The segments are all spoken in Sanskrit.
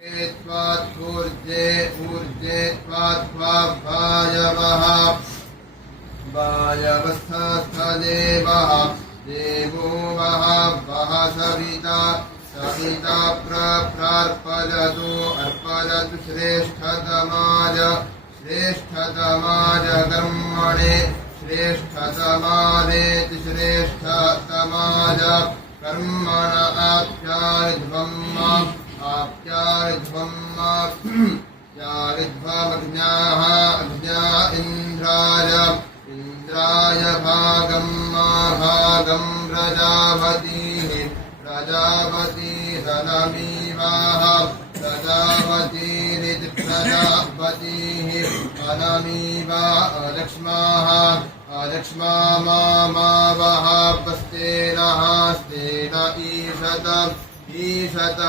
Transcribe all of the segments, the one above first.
ऊर्जे ऊर्जे वायवः वायवस्थस्थदेवः देवो वः वः सविता सविता प्रार्पयतु अर्पयतु श्रेष्ठतमाय श्रेष्ठतमाय कर्मणे श्रेष्ठतमानेति श्रेष्ठतमाय कर्मण आप्यारिध्वम् यारिध्वमग्न्याः अग्न्या इन्द्राय इन्द्राय भागं प्रजापतिः प्रजापतिरनमीवाः प्रजापतिरिति प्रजापतिः अनमीवा अलक्ष्माः अलक्ष्मा मावः स्तेनः स्तेन ईशतमाघषग्ंसः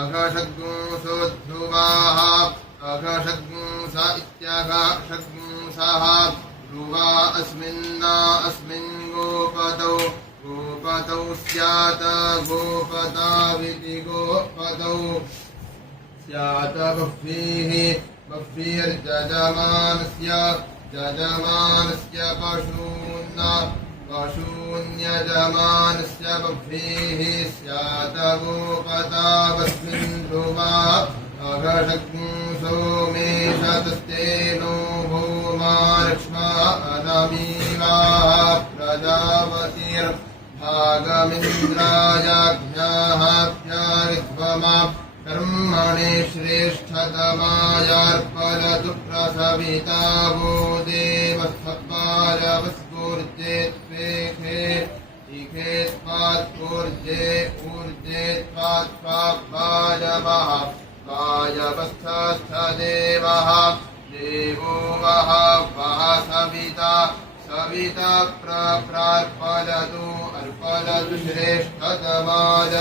अघषग्ंसोऽध्रुवाः अघषग्ंस इत्यघषग्ंसः ध्रुवा अस्मिन् गोपतौ गोपतौ स्यात् गोपताविति गोपतौ स्यात् बह्वीः बह्वीर्जजमानस्य पशून्यजमानस्य बह्वीः स्यात् गोपतावस्मिन् ध्रुवा अघषग्ंसो मेषतस्तेनो भूमा लक्ष्मा अनमीवाः प्रजापतिर्भागमिन्द्रायाज्ञाः प्यारिध्वमा कर्मणे श्रेष्ठतमायार्पयतु प्रसविता वो देवस्थपालवस्फूर्जे त्वेखे इखे त्वात्पूर्जे ऊर्जे त्वात्पायवः वायवस्थस्थदेवः देवो वः वः सविता सविता प्रार्पयतु अर्पयतु श्रेष्ठतमाय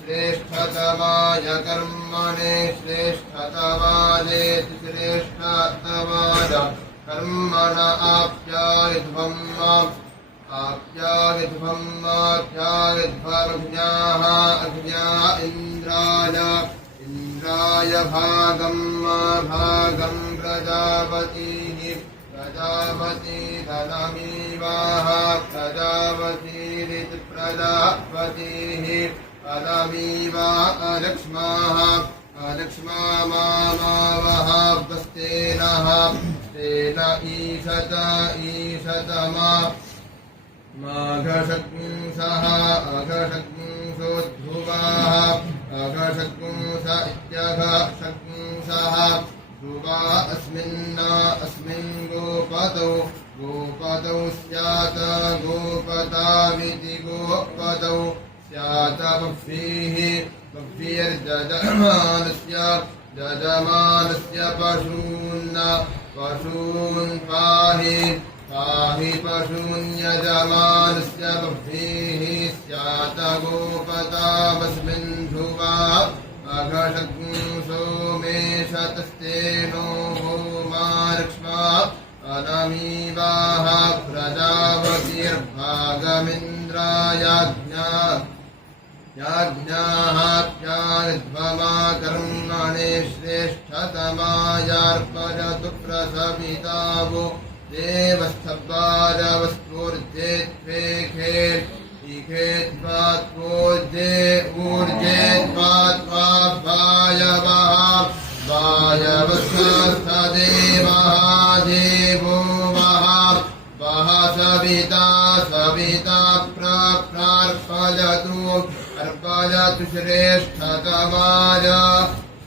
श्रेष्ठतमाय कर्मणे श्रेष्ठतमायेति श्रेष्ठतमाय कर्मण आप्यायध्वमग्न्याः अग्न्या इन्द्राय भागं प्रजापतिः प्रजापतिरनमीवाः प्रजापतिरिति प्रजापतिः अनमीवा अलक्ष्माः अलक्ष्मा मावः स्तेनः स्तेन ईशतमा माघषग्ंसः अघषग्ंसोऽध्रुवाः अघषग्ंस इत्यघषग्ंसः ध्रुवा अस्मिन् गोपतौ गोपतौ स्यात् गोपताविति गोपतौ स्यात् बह्वीः बह्वीर्जजमानस्य पशून् पाहि पशून्यजमानस्य बह्वीः स्यात् गोपतावस्मिन् ध्रुवा अघषग्ंसो मेषतस्तेनो भूमा लक्ष्मा अनमीवाः प्रजापतिर्भागमिन्द्रायाज्ञाः प्यारिध्वमा कर्मणे श्रेष्ठतमायार्पयतु प्रसविता वो देवस्थपालवस्फूर्जे त्वेखे इखे त्वात्पूर्जे ऊर्जे त्वात्वायवः वायवस्थस्थदेवः देवो वः वः सविता प्रार्पयतु अर्पयतु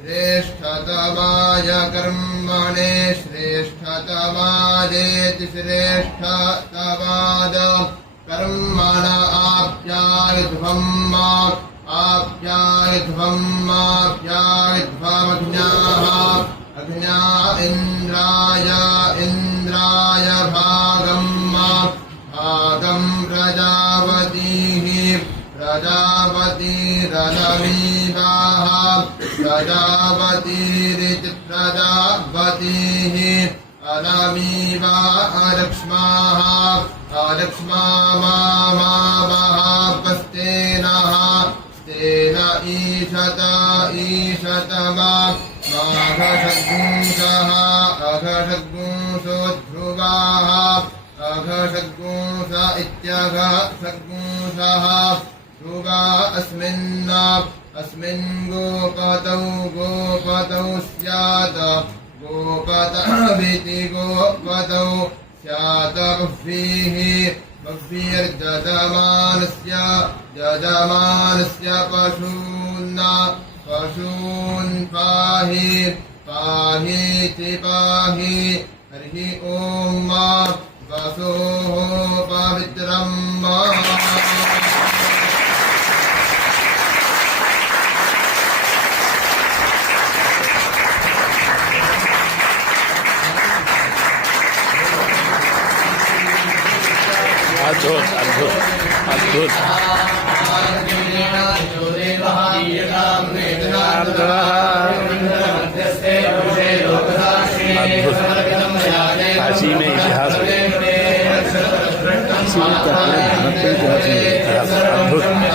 श्रेष्ठतमाय कर्मणे श्रेष्ठतमायेति श्रेष्ठतमाय कर्मण आप्यायध्वमग्न्याः अग्न्या इन्द्राय भागं प्रजापतिः प्रजापतिरनमीवाः प्रजापतिरिति प्रजापतिः अनमीवा अलक्ष्माः अलक्ष्मा मावः स्तेन ईशत ईशतमा माघषड्गुंसः अघषड्गुंसो ध्रुवाः अघषड्गुंस इत्यघ षड्गुंसः ध्रुवा अस्मिन् गोपतौ स्यात् गोपतभिति गोपतौ स्यात् बह्वीर्यजमानस्य पशून् पाहीति पाहि हरिः ॐ वसोः पवित्रम् अद्भुत अद्भुत अद्भुत काशी में इतिहास अद्भुत